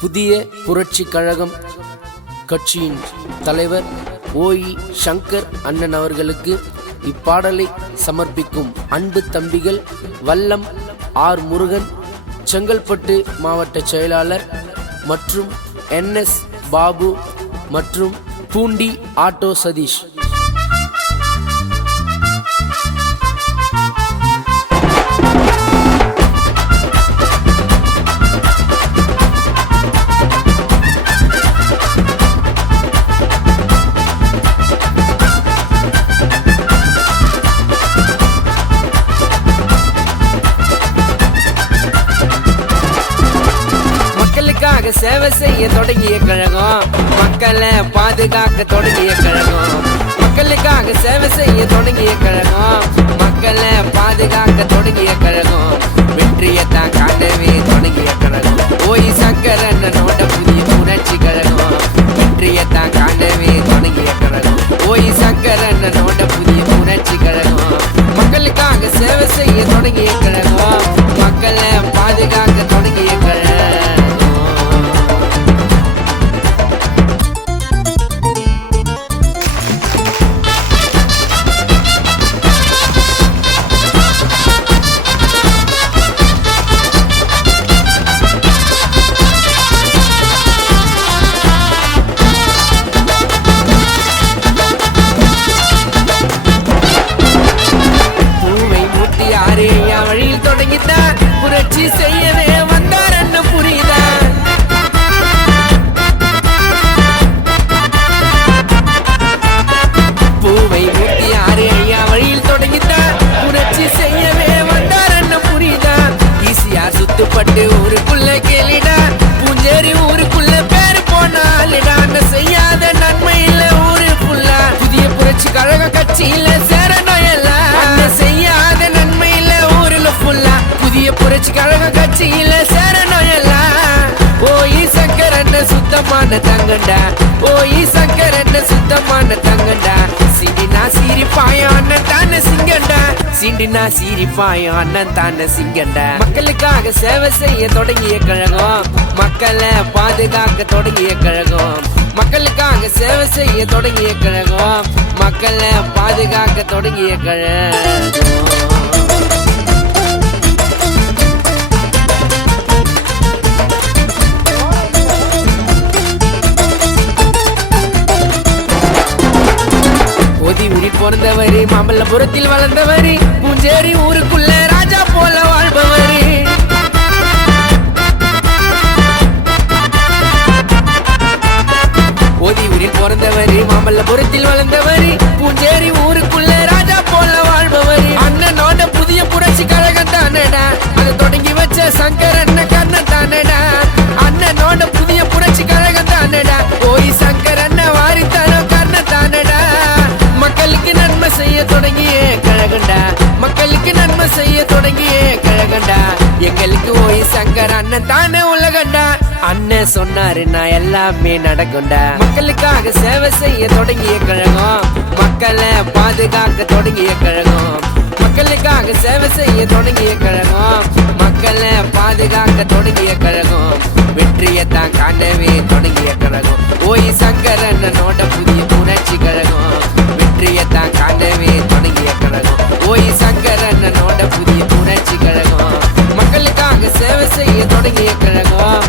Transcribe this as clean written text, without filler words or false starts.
புதிய புரட்சி கழகம் கட்சியின் தலைவர் ஓஇ சங்கர் அண்ணன் அவர்களுக்கு இப்பாடலை சமர்ப்பிக்கும் அன்பு தம்பிகள் வல்லம் ஆர் முருகன், செங்கல்பட்டு மாவட்ட செயலாளர், மற்றும் NS பாபு மற்றும் பூண்டி ஆட்டோ சதீஷ். மக்களுக்காக சேவை செய்ய தொடங்கிய கழகம், மக்களை பாதுகாக்க தொடங்கிய கழகம். மக்களுக்காக சேவை செய்ய தொடங்கிய கழகம், மக்களை பாதுகாக்க தொடங்கிய கழகம். வெற்றியத்தான் காணவே தொடங்கிய கழகம் ஓஇ சங்கர் அண்ணனோட புதிய புரட்சி கழகம். வெற்றியத்தான் காணவே தொடங்கிய கழகம் ஓஇ சங்கர் அண்ணனோட புதிய புரட்சி கழகம். மக்களுக்காக சேவை செய்ய தொடங்கிய கழகம், மக்களை பாதுகாக்க தொடங்கிய கழகம். வழியில் தொடங்கித்தான் புரட்சி செய்யவே வந்தார் என்ன புரியுதா? பூவை மூட்டி ஆறு ஐயா வழியில் தொடங்கித்தான் புரட்சி செய்யவே வந்தார் என்ன புரியுதா? ஈஸியா சுத்துப்பட்டு ஊருக்குள்ள கேளிடா, பூஞ்சேரி ஊருக்குள்ள பேரு போனாலிடா. செய்யாத நன்மை இல்ல ஊரு ஃபுல்லா, புதிய புரட்சி கழக கட்சியில சேரணும் எல்லாம். செய்யாத நன்மை இல்ல ஊருல ஃபுல்லா, புதிய புரட்சி கழக கட்சியில சேரணும் எல்லாம். ஓஇ சங்கர் அண்ணன் சுத்தமான தங்கண்டா, ஓஇ சங்கர் அண்ணன் சுத்தமான தங்கண்டா. சிண்டினா சிரிப்பாயம் அண்ணன் தானே சிங்கண்டா, சிண்டினா சிரிப்பாயம் அண்ணன் தானே சிங்கண்டா. மக்களுக்காக சேவை செய்ய தொடங்கிய கழகம், மக்களை பாதுகாக்க தொடங்கிய கழகம். மக்களுக்காக சேவை செய்ய தொடங்கிய கழகம், மக்களை பாதுகாக்க தொடங்கிய கழகம். பிறந்தவரு, மாமல்லபுரத்தில் வளர்ந்தவரு, பூஞ்சேரி ஊருக்குள்ள ராஜா போல வாழ்பவரு. ஓதியூரில் பிறந்தவரு, மாமல்லபுரத்தில் வளர்ந்தவரு, பூஞ்சேரி ஊருக்குள்ள ராஜா போல வாழ்பவரு. அண்ணனோட புதிய புரட்சி கழகம் தானடா, அதை தொடங்கி வச்ச சங்கர் அண்ணன் கண்ணன் தானடா. அண்ணனோட புதிய புரட்சி கழகம் தானடா, ஓஇ சங்கர் அண்ணன் வாரித்தரம் கண்ணன் தானடா. மக்களுக்கு நன்மை செய்ய தொடங்கிய கழகண்டா, மக்களுக்கு நன்மை செய்ய தொடங்கிய கழகண்டா. எங்களுக்கு ஓஇ சங்கர் அண்ணன் தானே உலகண்டா. அண்ணன் சொன்னாரு நான் எல்லாமே நடக்கும்டா. மக்களுக்காக சேவை செய்ய தொடங்கிய கழகம், மக்களை பாதுகாக்க தொடங்கிய கழகம். மக்களுக்காக சேவை செய்ய தொடங்கிய கழகம், மக்களை பாதுகாக்க தொடங்கிய கழகம். வெற்றியத்தான் காணவே தொடங்கிய கழகம் ஓஇ சங்கர் அண்ணனோட புதிய புரட்சி கழகம். வெற்றியத்தான் காணவே தொடங்கிய கழகம் ஓஇ சங்கர் அண்ணனோட புதிய புரட்சி கழகம். மக்களுக்காக சேவை செய்ய தொடங்கிய கழகம்,